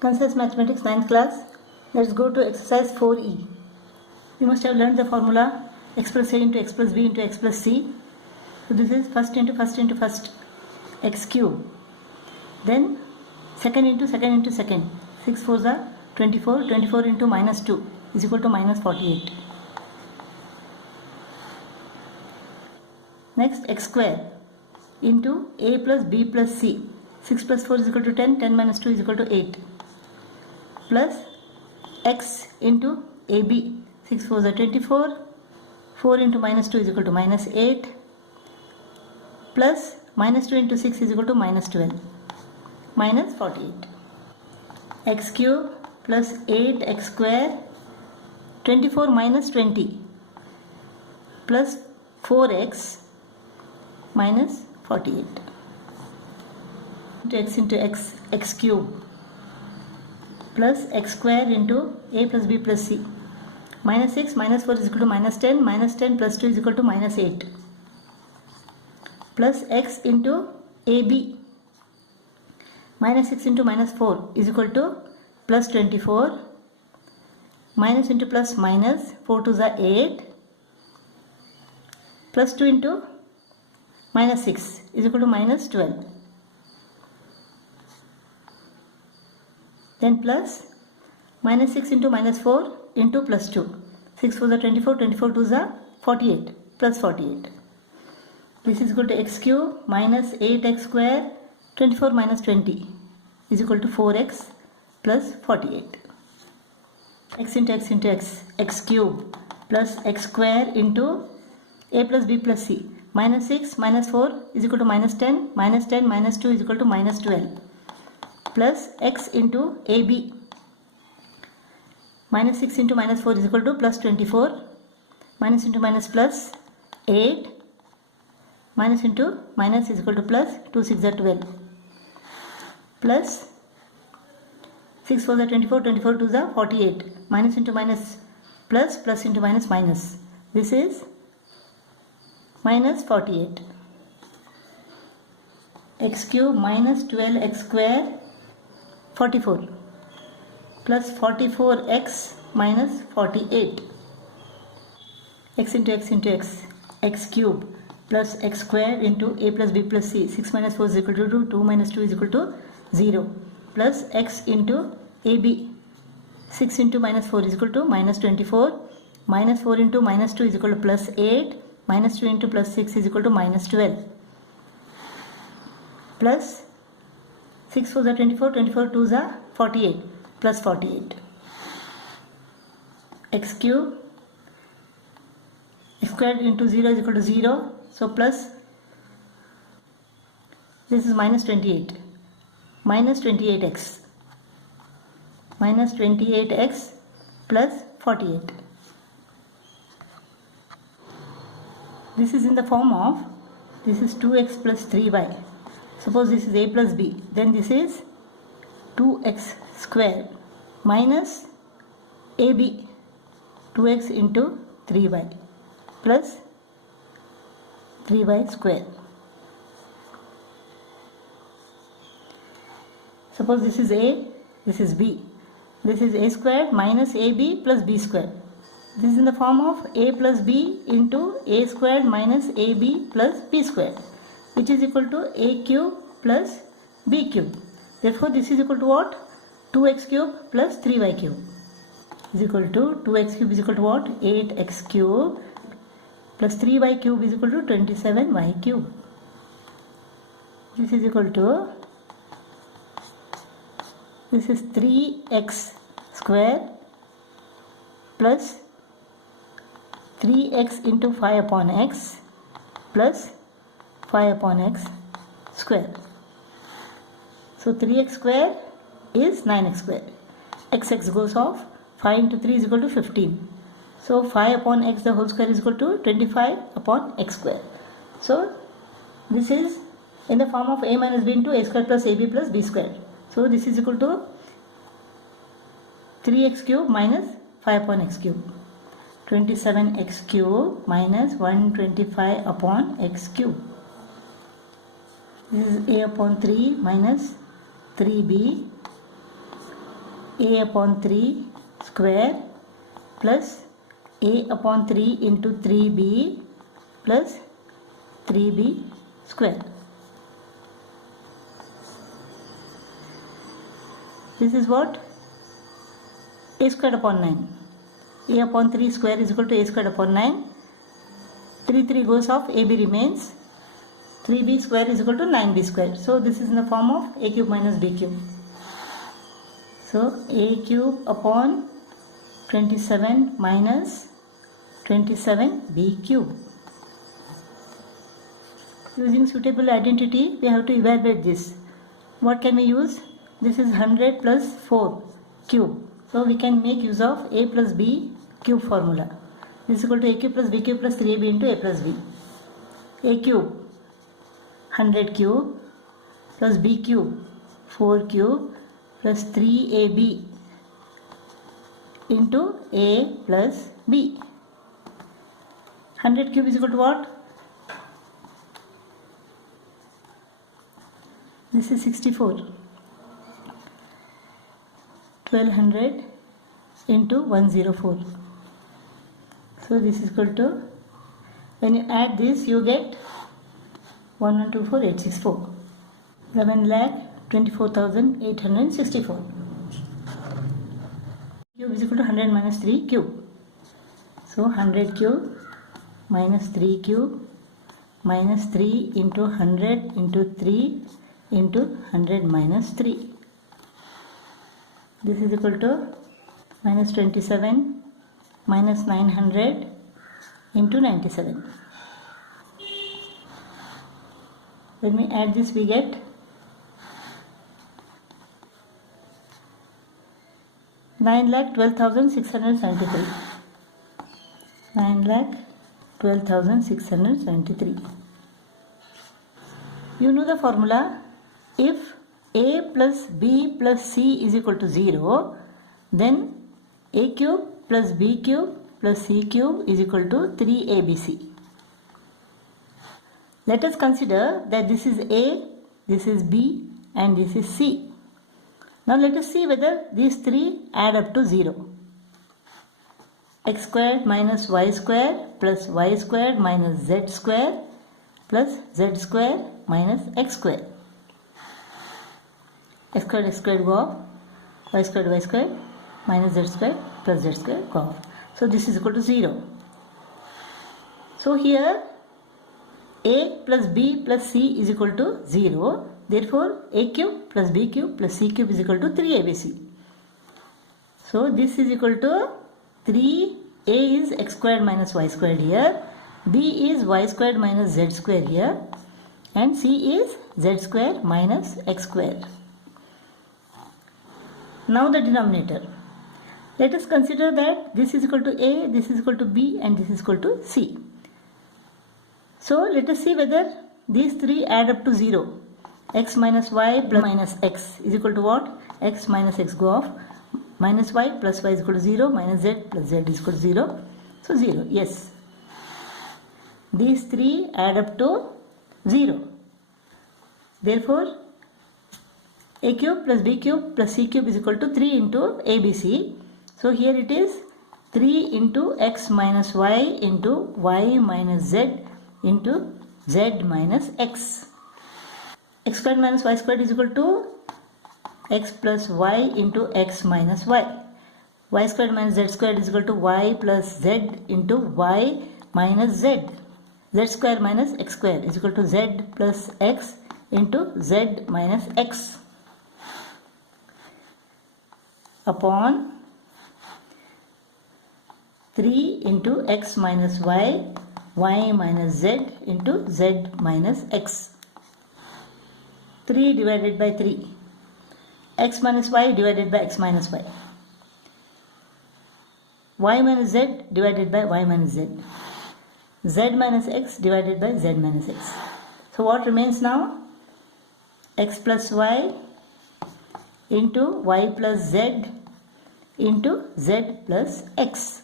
Concise Mathematics 9th class. Let's go to exercise 4e. You must have learned the formula x plus a into x plus b into x plus c. So this is first into first into first, x cube. Then second into second into second, 6 4s are 24, 24 into minus 2 is equal to minus 48. Next, x square into a plus b plus c. 6 plus 4 is equal to 10, 10 minus 2 is equal to 8. Plus x into ab, 6 4s are 24, 4 into minus 2 is equal to minus 8, plus minus 2 into 6 is equal to minus 12, minus 48. X cube plus 8x square, 24 minus 20, plus 4x minus 48. Into x, x cube plus x square into a plus b plus c. Minus 6 minus 4 is equal to minus 10, minus 10 plus 2 is equal to minus 8. Plus x into ab, minus 6 into minus 4 is equal to plus 24. Minus into plus minus, 4 2s are 8. Plus 2 into minus 6 is equal to minus 12. Then plus minus 6 into minus 4 into plus 2. 6 4s are 24, 24 2s are 48, plus 48. This is equal to x cube minus 8x square, 24 minus 20 is equal to 4x plus 48. X into x into x, x cube plus x square into a plus b plus c. Minus 6 minus 4 is equal to minus 10, minus 10 minus 2 is equal to minus 12. Plus x into ab, minus 6 into minus 4 is equal to plus 24, minus into minus plus 8, minus into minus is equal to plus, 2 6 are 12, plus 6 4 are 24, 24 2s are 48, minus into minus plus, plus into minus minus. This is minus 48. X cube minus 12x square, 44, plus 44x minus 48. X into x into x, x cube plus x square into a plus b plus c. 6 minus 4 is equal to 2, 2 minus 2 is equal to 0. Plus x into ab, 6 into minus 4 is equal to minus 24. Minus 4 into minus 2 is equal to plus 8. Minus 2 into plus 6 is equal to minus 12. Plus 6 4s are 24, 24 2s are 48, plus 48. X cube, x squared into 0 is equal to 0. So plus, this is minus 28. Minus 28x. Minus 28x plus 48. This is in the form of, this is 2x plus 3y. Suppose this is a plus b, then this is 2x square minus ab, 2x into 3y plus 3y square. Suppose this is a, this is b. This is a squared minus ab plus b square. This is in the form of a plus b into a squared minus ab plus b squared, which is equal to a cube plus b cube. Therefore, this is equal to what? 2x cube plus 3y cube is equal to 2x cube is equal to what? 8x cube plus 3y cube is equal to 27y cube. This is equal to, this is 3x square plus 3x into 5 upon x plus 5 upon x square. So 3x square is 9x square. X goes off. 5 into 3 is equal to 15. So 5 upon x the whole square is equal to 25 upon x square. So this is in the form of a minus b into a square plus ab plus b square. So this is equal to 3x cube minus 5 upon x cube. 27x cube minus 125 upon x cube. This is a upon 3 minus 3b a upon 3 square plus a upon 3 into 3b plus 3b square. This is what? A squared upon 9. A upon 3 square is equal to a squared upon 9. 3 goes off, ab remains. 3b square is equal to 9b square. So this is in the form of a cube minus b cube. So a cube upon 27 minus 27b cube. Using suitable identity, we have to evaluate this. What can we use? This is 100 plus 4 cube. So we can make use of a plus b cube formula. This is equal to a cube plus b cube plus 3ab into a plus b. A cube 100 cube plus b cube 4 cube plus 3ab into a plus b. 100 cube is equal to what? This is 64. 1200 into 104. So this is equal to, when you add this you get 1124864. 11,24,864. Cube is equal to 100 minus 3 cube. So 100 cube minus 3 cube minus 3 into 100 into 3 into 100 minus 3. This is equal to minus 27 minus 900 into 97. When we add this we get 9,12,673. 9,12,673. You know the formula. If a plus b plus c is equal to 0, then a cube plus b cube plus c cube is equal to 3abc. Let us consider that this is a, this is b and this is c. Now let us see whether these three add up to 0. X squared minus y squared plus y squared minus z squared plus z squared minus x squared. X squared go off, y squared minus z squared plus z squared go off. So this is equal to 0. So here a plus b plus c is equal to 0. Therefore a cube plus b cube plus c cube is equal to 3abc. So this is equal to 3. A is x squared minus y squared here, b is y squared minus z squared here, and c is z squared minus x squared. Now the denominator. Let us consider that this is equal to a, this is equal to b and this is equal to c. So let us see whether these three add up to 0. X minus y plus minus x is equal to what? X minus x go off. Minus y plus y is equal to 0. Minus z plus z is equal to 0. So 0. Yes. These three add up to 0. Therefore, a cube plus b cube plus c cube is equal to 3 into abc. So here it is 3 into x minus y into y minus z into z minus x. X squared minus y squared is equal to x plus y into x minus y. Y squared minus z squared is equal to y plus z into y minus z. Z square minus x square is equal to z plus x into z minus x upon 3 into x minus y, y minus z into z minus x. 3 divided by 3. X minus y divided by x minus y. Y minus z divided by y minus z. Z minus x divided by z minus x. So what remains now? X plus y into y plus z into z plus x.